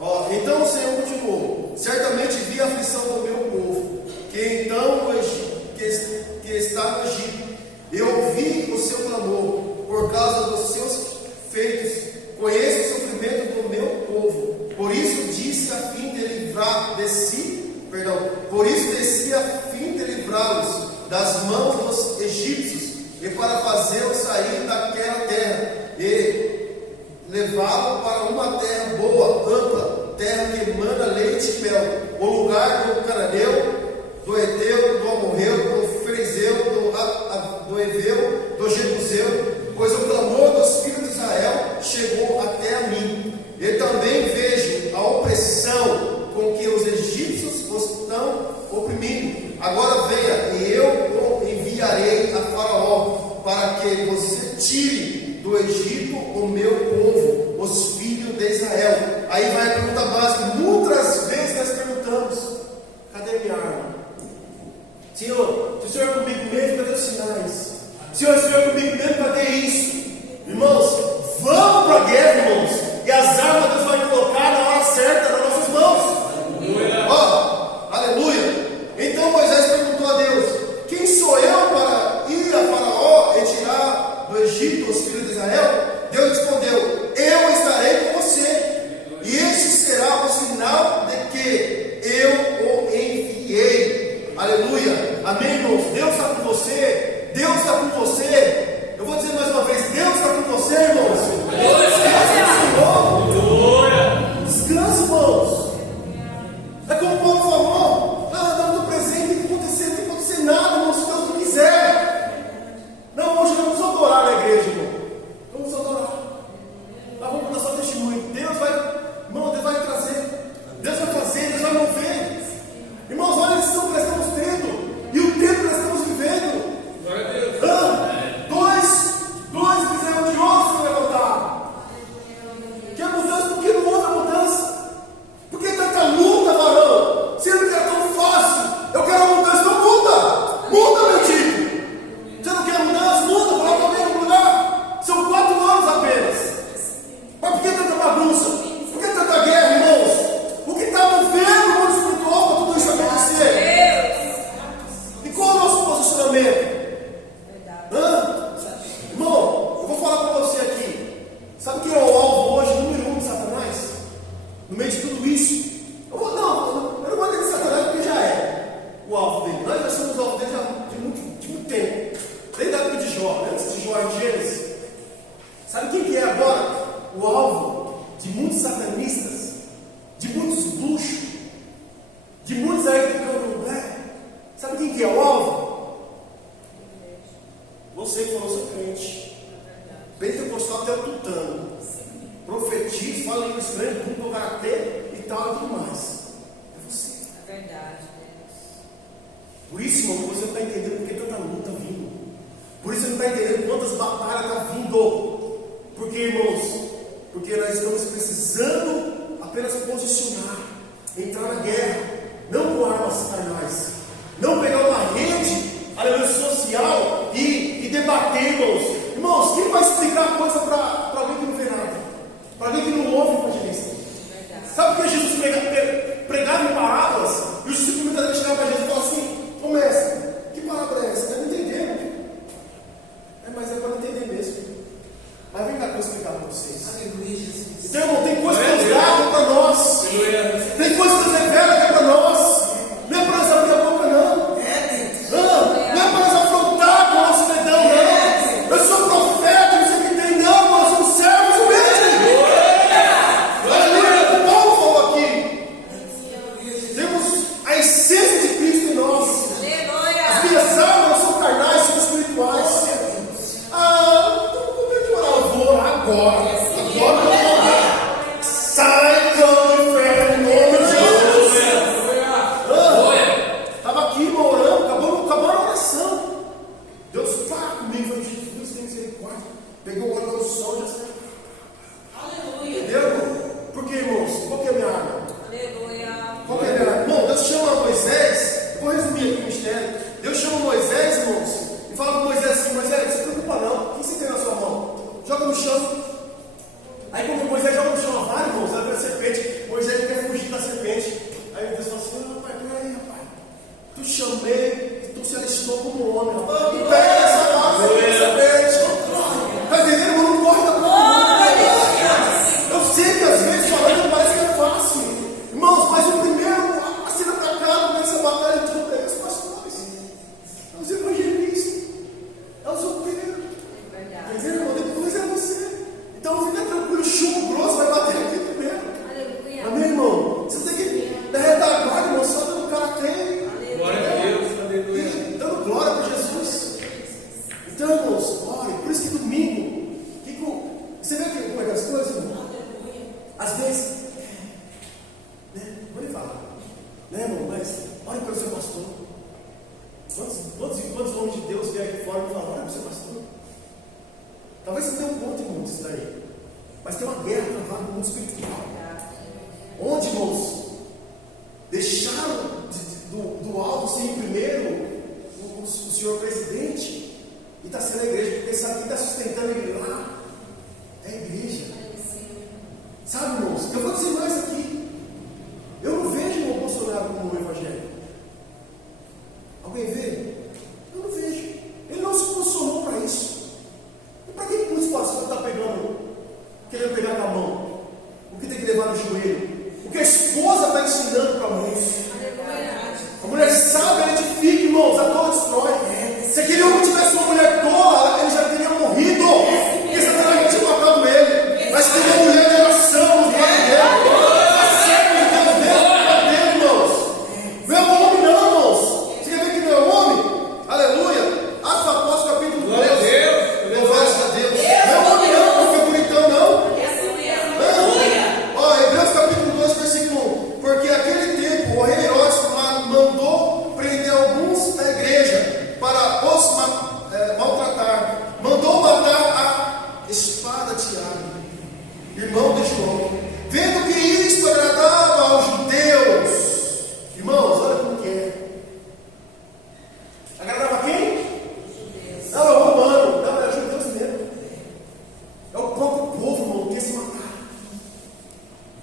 Ó, então o Senhor continuou: certamente vi a aflição do meu povo, que está no Egito. Eu ouvi o seu clamor por causa dos seus feitos. Conheço o sofrimento do meu povo. Por isso disse a fim de livrar por isso desci a fim de livrá-los das mãos dos egípcios, e para fazê-los sair daquela terra e levá-lo para uma terra boa, ampla, terra que emana leite e mel, o lugar do cananeu, do heteu, do amorreu, do ferizeu, do heveu, do jebuseu, pois o clamor dos filhos de Israel chegou até a mim. E também vejo a opressão com que os egípcios os estão oprimindo. Agora venha, e eu o enviarei a Faraó, para que você tire do Egito o meu povo, os filhos de Israel. Aí vai a pergunta básica. Muitas vezes nós perguntamos: cadê minha arma? Senhor, se o Senhor é comigo mesmo, cadê os sinais? Senhor, se o Senhor é comigo mesmo, cadê isso? Irmãos, vamos para a guerra, irmãos. E as armas Deus vai colocar na hora certa nas nossas mãos. Ó, aleluia. Então Moisés perguntou a Deus: quem sou eu para ir a Faraó e tirar do Egito os filhos de Israel? Deus respondeu: eu estarei com você, e este será o sinal de que eu o enviei. Aleluia. Amém, irmãos? Deus está com você. Deus está com você. Eu vou dizer mais uma vez: Deus está com você, irmãos. Descanse, irmãos. É como o Paulo falou: não estou presente, não tem que acontecer nada, irmão, se Deus não quiser. Não, hoje vamos adorar na igreja, irmão. Vamos adorar. Nós vamos dar só testemunho. Deus vai trazer. Deus vai fazer, Deus vai mover. Irmãos, olha a lição que nós estamos tendo. E o tempo que nós estamos vivendo. Glória a Deus. Dois bezerros de ouro se levantar. Que a mudança, por que não houve a mudança? Por que tanta luta, varão? Sendo que é tão fácil. Eu quero a mudança, então muda. Muda, meu tio. Você não quer mudança? Muda, coloca alguém no lugar. São 4 anos apenas. Mas por que tanta bagunça? Por que tanta guerra, irmãos? O que está movendo o mundo espiritual para tudo isso acontecer? E qual é o nosso posicionamento? Irmão, eu vou falar para você aqui. Sabe quem é o alvo hoje, número 1 de Satanás? No meio de tudo isso. Eu não vou dizer de Satanás porque já é o alvo dele. Nós já somos o alvo dele de muito tempo. Desde a época de Jó, antes de Jó em Gênesis. Sabe quem que é agora o alvo de muitos satanistas, de muitos bruxos, de muitos aí que ficam no lugar? Sabe quem que é o alvo? Você que falou, sou crente. Pentecostal até o tutano. profetiza, fala em estranho, cumpre o caráter e tal e tudo mais. É você. É verdade, Deus. Por isso, irmão, você não está entendendo porque tanta luta vindo. Por isso você não está entendendo quantas batalhas estão vindo. Porque, irmãos, porque nós estamos precisando apenas posicionar, entrar na guerra, não com armas carnais, não pegar uma rede, aleluia, social e debater, irmãos. Irmãos, quem vai explicar a coisa para alguém que não vê nada? Para alguém que não ouve o evangelista? Sabe por que Jesus pregava em parábolas? E os discípulos muitas vezes chegavam para Jesus e falavam assim: ô mestre, que parábola é essa? Eu não entendendo. Mas é para não entender mesmo. Mas vem cá que eu vou explicar para vocês. Aleluia, Jesus. Então, irmão, tem coisa que Deus dá para nós. Tem coisa que Deus revela que é para nós. Não é para nós abrir a boca, não. Não é para nós afrontar com o nosso dedão, não. Eu sou profeta, não sei o que tem, não. Nós somos servos mesmo. Aleluia. O Paulo falou aqui. Temos a essência de Cristo em nós. As minhas almas são carnais, são espirituais. Então como é que eu vou orar agora? Agora eu vou orar. Sai do inferno em nome de Jesus. Estava aqui, irmão, orando, acabou a oração. Deus fala comigo, falei: Jesus, tem misericórdia. Pegou o óleo do sol e já saiu. Aleluia. Entendeu? Por que, irmãos? Qual que é a minha arma? Aleluia. Qual que é a minha arma? Irmão, Deus chama Moisés. Eu vou resumir aqui o mistério. Deus chama Moisés, irmãos, e fala para Moisés assim: Moisés, não se preocupa não. O que você tem na sua mão? Joga no chão. Aí quando Moisés joga no chão a vara, irmãos, ela vê a serpente. Moisés quer fugir da serpente. Aí Deus fala assim: rapaz, peraí, rapaz. Tu chamei e tu se alistou como homem, rapaz. Tu pega essa vara, serpente. Tá entendendo? Irmão, não corre da Eu sei que às vezes falando parece que é fácil. Irmãos, mas o primeiro a ser atacado nessa batalha toda é os pastores. É os evangelistas. É os obreiros. Entendeu, irmão? Depois é você. Então fica tranquilo, o chumbo grosso vai bater aqui primeiro. Aleluia. Amém, irmão? Você tem que dar retaguarda, irmão, só dando caráter. Glória a Deus, aleluia. Dando glória para Jesus. Então, irmãos, olha, por isso que domingo, você vê como é que as coisas, irmão? Às vezes, né? Vou lhe falar, né, irmão? Mas olha para o seu pastor. Quantos homens de Deus vêm aqui fora e falam: olha para o seu pastor. Talvez você tenha um ponto, irmão, disso daí. Mas tem uma guerra travada no mundo espiritual. Onde, irmãos, deixaram do alto ser em primeiro o senhor presidente e está sendo a igreja, porque sabe quem está sustentando ele lá? É a igreja. Sabe, irmãos, eu vou dizer mais aqui. Eu não vejo o Bolsonaro como um evangélico. Alguém vê? Eu não vejo. Ele não se posicionou para isso. E para que muitos pastores estão querendo pegar com a mão? O que tem que levar no joelho? O que a esposa está ensinando para a mãe? A mulher sabe, ela edifica, irmãos, a toa destrói. Se aquele homem tivesse uma mulher tola, ele já teria morrido. Porque Satanás tinha matado ele. Mas tem uma mulher de oração no pai dele. A serva de Deus dentro do pai dele, irmãos. Não é um homem, não, irmãos. Você quer ver que não é um homem? Aleluia. Atos dos Apóstolos, capítulo 3. Louvado a Deus. Não é um homem, não. Não foi bonitão, não. Ó, Hebreus capítulo 2, versículo 1. Porque aquele tempo o rei Herodes mandou prender alguns da igreja para os maltratar. Mandou matar a espada Tiago, irmão de João. Vendo que isto agradava aos judeus. Irmãos, olha como que é. Agradava a quem? Não, é o romano. Não, é judeus mesmo. É o próprio povo, irmão, que quer se matar.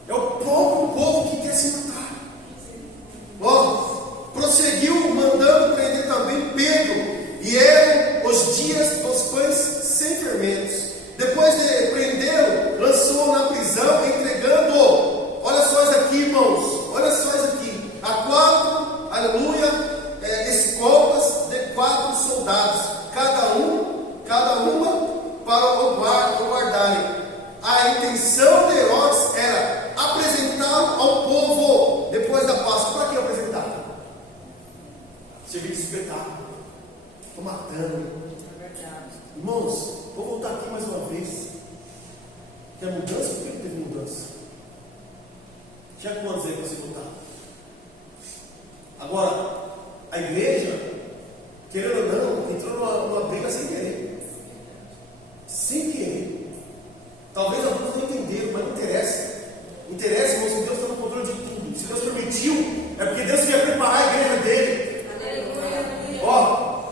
É o próprio povo que quer se matar. Ó, prosseguiu mandando prender também Pedro. E eram os dias dos pães sem fermentos. Depois de prendê-lo, lançou na prisão, entregando-o. Olha só isso aqui, irmãos. Olha só isso aqui. A 4, aleluia, escoltas de 4 soldados. Cada uma para o guardarem. A intenção de Herodes era apresentar ao povo depois da Páscoa. Para que apresentar? Servir de espetáculo. Estou matando. É verdade. Irmãos, vou voltar aqui mais uma vez. Que a mudança foi mudança. Tinha quantos aí para você contar? Agora, a igreja, querendo ou não, entrou numa briga sem querer. Sem querer. Talvez alguns não entenderam, mas não interessa. Interessa, irmãos, que Deus está no controle de tudo. Se Deus permitiu, é porque Deus queria preparar a igreja dele. Ó,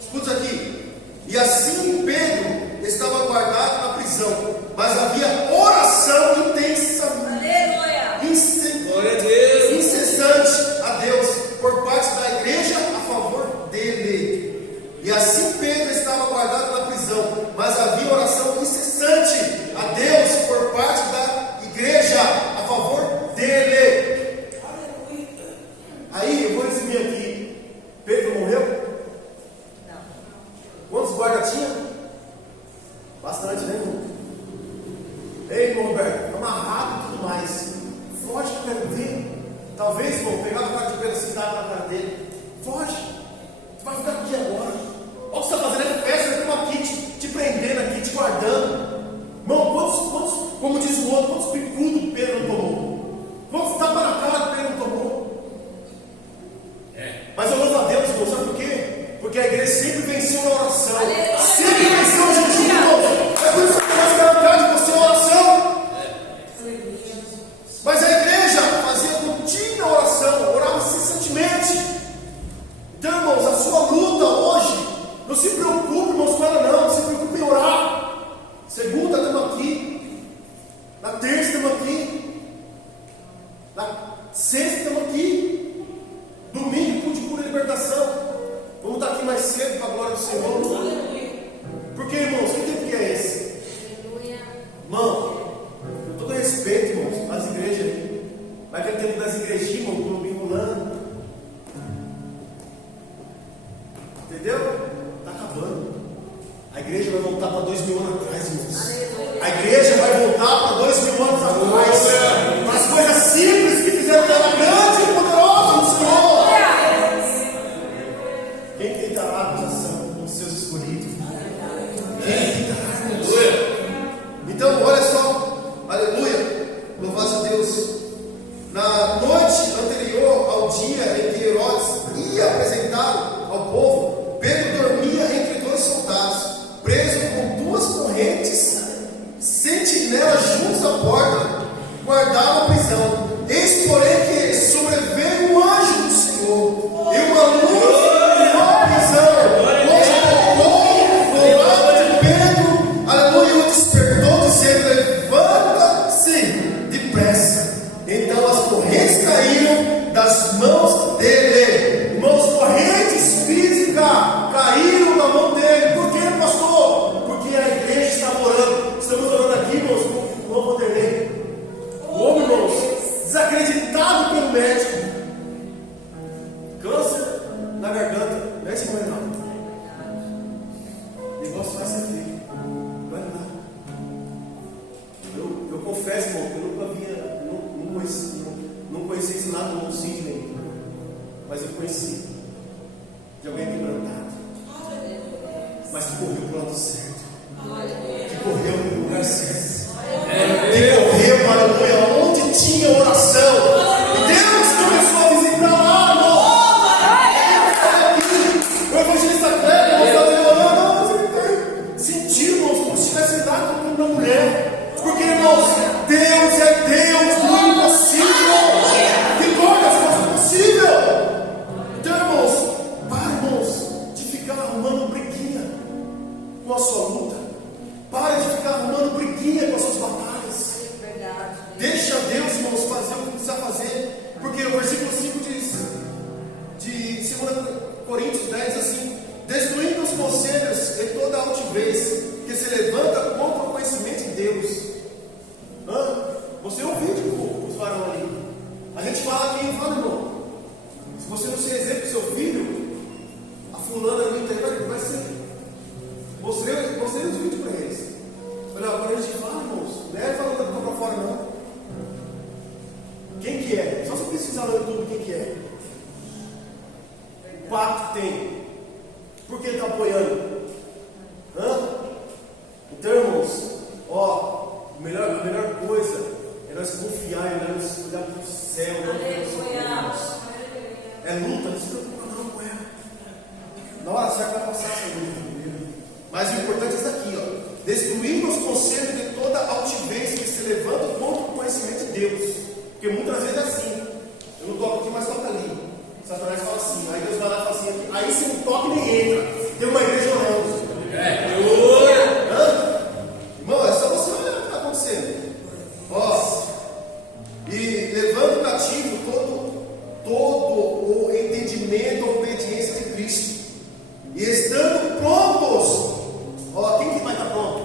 escuta aqui. E assim Pedro estava guardado na prisão, mas havia oração intensa, Glória a Deus. incessante a Deus por parte da igreja a favor dele. E assim Pedro estava guardado na prisão, mas havia oração incessante a Deus por parte da igreja a favor dele. Aí eu vou resumir aqui. Pedro morreu? Quantos guardas tinha? Bastante, né, irmão? Ei, irmão Roberto, amarrado e tudo mais. Foge que eu quero ver. Talvez, irmão, pegar o cara de Pedro e dar na cara dele. Foge. Tu vai ficar aqui agora. Olha o que você está fazendo, é festa, eu estou aqui te prendendo aqui, te guardando. Irmão, quantos, como diz o outro, quantos picudos Pedro não tomou? Quantos tapas na cara Pedro não tomou? Mas eu louvo a Deus, irmão, sabe por quê? Porque a igreja sempre venceu na oração. Sempre venceu o jejum, irmão. É por isso que nós queremos de você a oração. Mas a igreja fazia contínua oração, orava incessantemente. Então, irmãos, a sua luta hoje, não se preocupe, irmãos, com ela não se preocupe em orar. Segunda, estamos aqui. Na terça, estamos aqui. Na sexta, estamos aqui. Domingo, culto de cura e libertação. Vamos estar aqui mais cedo para a glória do Senhor. Porque, irmãos, que tempo que é esse? Irmão, com todo respeito, irmãos, às igrejas aí. Vai aquele tempo das igrejinhas, irmão, do domingo rolando. Entendeu? Está acabando. A igreja vai voltar para 2000 anos atrás, irmãos. A igreja vai voltar para 2000 anos atrás. Para as coisas simples que fizeram dela grande e poderosa no Senhor. Quem tentará com os seus escolhidos? Quem tentará, irmãos? Então, olha só, aleluia, louvado a Deus. Na noite anterior ao dia em que Herodes ia apresentá-lo ao povo, Pedro dormia entre dois soldados, preso com duas correntes, sentinelas juntos à porta, guardavam a prisão. Eis, porém, que sobreveio um anjo do Senhor, e uma luz na prisão, onde tocou no lado de Pedro, aleluia, o despertou, dizendo: levanta-se depressa. Então as correntes caíram das mãos dele. Irmãos, correntes físicas caíram na mão dele. Por quê, pastor? Porque a igreja estava orando. Estamos orando aqui, irmãos, com o irmão Vanderlei. O homem, irmãos, desacreditado pelo médico. Câncer na garganta. Não é isso, irmão Reinaldo? O negócio vai ser feito. Vai lá. Eu confesso, irmão, que eu nunca via, não conheci esse lado do Sidney, mas eu conheci de alguém quebrantado, mas que correu para o lado certo, que correu para o lugar certo, que correu, aleluia, onde tinha oração, e Deus começou a visitar lá, irmão. O evangelista Cleber, sentiu, irmãos, como se tivesse lidado com uma mulher, porque, irmãos, Deus é Deus do impossível. Vitória é possível. Então, irmãos, para, irmãos, de ficar arrumando briguinha com a sua luta. Pare de ficar arrumando briguinha com as suas batalhas. Deixa Deus, irmãos, fazer o que precisa fazer. Porque o versículo 5 diz, de 2 Coríntios 10, assim: destruindo os conselhos e toda a altivez que se levanta contra o conhecimento de Deus. Você ouviu com os varões ali. A gente fala aqui, fala, irmão, se você não ser exemplo do seu filho, a fulana ali vai ser. Mostrei os vídeos para eles. Olha, agora a gente fala, irmãos, não é falando da boca para fora, não. Quem que é? Só se pesquisar no YouTube quem que é. O pacto que tem. Por que ele está apoiando? Então, irmãos, ó, a melhor coisa nós confiar e olhar para o céu. Aleluia. É luta, não se preocupa não com ela. Na hora certa vai passar essa luta primeiro. Mas o importante é isso daqui, ó. Destruindo os conselhos de toda altivez que se levanta contra o conhecimento de Deus. Porque muitas vezes é assim. Eu não toco aqui, mas toca ali. Satanás fala assim, aí Deus vai lá e fala assim, aí se não toca nem entra. Tem uma igreja orando. Irmão, é só você olhar o que está acontecendo. Ó, e levando cativo todo o entendimento, a obediência de Cristo. E estando prontos. Ó, quem que vai estar pronto?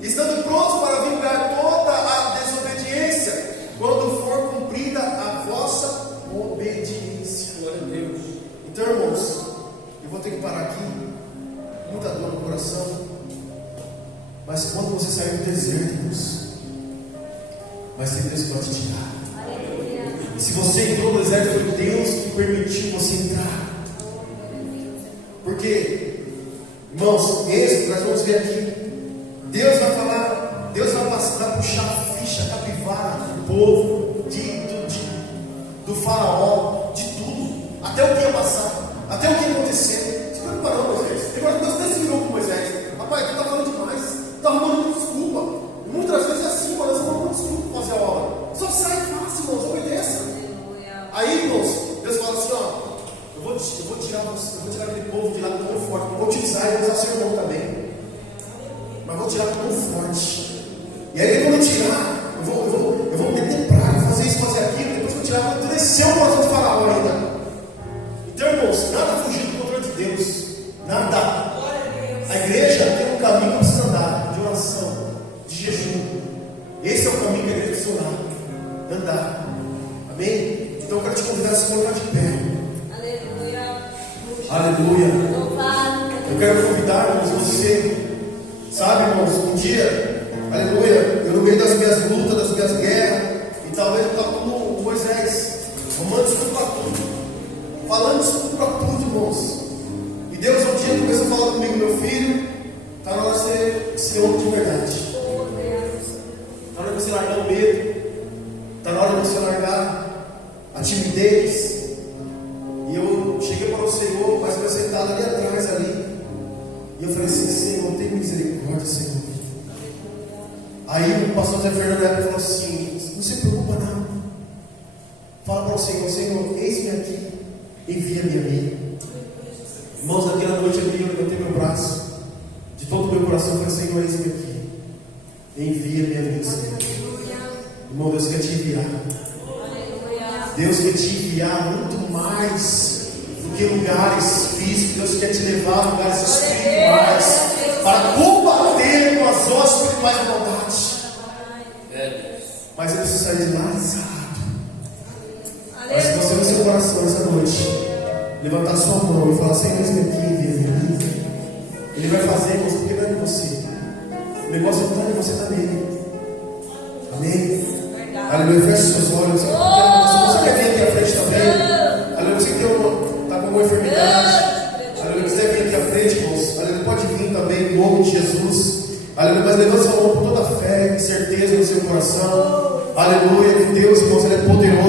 Estando prontos para vingar toda a desobediência, quando for cumprida a vossa obediência. Glória a Deus. Então, irmãos, eu vou ter que parar aqui. Muita dor no coração. Mas quando você sair do deserto, irmãos, vai ser Deus que vai te tirar. E se você entrou no deserto, foi Deus que permitiu você entrar. Porque, irmãos, esse nós vamos ver aqui. Deus vai falar, Deus vai puxar a ficha capivara do povo, do faraó, de tudo, até o que ia passar, até o que ia acontecer. Se preocupa não, Moisés. Agora Deus até se virou com Moisés. Rapaz, tu está falando demais, está arrumando desculpa. E muitas vezes é assim, nós arrumamos desculpa para fazer a obra. Só sai fácil, irmãos, obedeça. Aí, irmãos, Deus fala assim, ó, eu vou tirar aquele povo de lá com mão forte, não vou utilizar e vou usar seu irmão também. Mas vou tirar com mão forte. E aí quando eu tirar, eu vou meter praga, fazer isso, fazer aquilo, depois que eu tirar, eu vou endurecer o coração de faraó ainda. Então, irmãos, nada fugir do controle de Deus. Nada. A igreja tem um caminho que precisa andar, de oração, de jejum. Esse é o caminho que a igreja precisa andar. Amém? Então eu quero te convidar a se colocar de pé. Aleluia. Eu quero convidar, irmãos, você. Sabe, irmãos, um dia, aleluia, eu no meio das minhas lutas, das minhas guerras, e talvez eu estava como Moisés, arrumando desculpa para tudo, falando desculpa para tudo, irmãos. E Deus um dia começou a falar comigo, meu filho, está na hora de você ser homem de verdade. Está na hora de você largar o medo, está na hora de você largar a timidez. E eu cheguei para o Senhor, mas foi sentado ali atrás ali. E eu falei assim, Senhor, tem misericórdia, Senhor. Aí o pastor Zé Fernando falou assim, não se preocupa não. Fala para o Senhor, Senhor, eis-me aqui, envia-me a mim. Irmãos, naquela noite eu levantei meu braço, de todo o meu coração, eu falei, Senhor, eis-me aqui, envia-me a mim, Senhor. Irmão, Deus quer te enviar. Deus quer te enviar muito mais do que lugares físicos. Deus quer te levar a lugares espirituais para combater com as hostes espirituais da maldade. Mas ele precisa sair de lá exato. Mas se você no seu coração essa noite levantar sua mão e falar, Senhor, eis-me aqui, envia-me. Ele vai fazer, irmãos, porque não é de você. O negócio não está em você, está nele. Amém? Aleluia, feche seus olhos. Você quer vir aqui à frente também? Aleluia, você que está com alguma enfermidade. Aleluia, quiser vir aqui à frente, irmãos. Aleluia, pode vir também, em nome de Jesus. Aleluia, mas levante sua mão com toda a fé e certeza no seu coração. Aleluia, que Deus, irmãos, Ele é poderoso.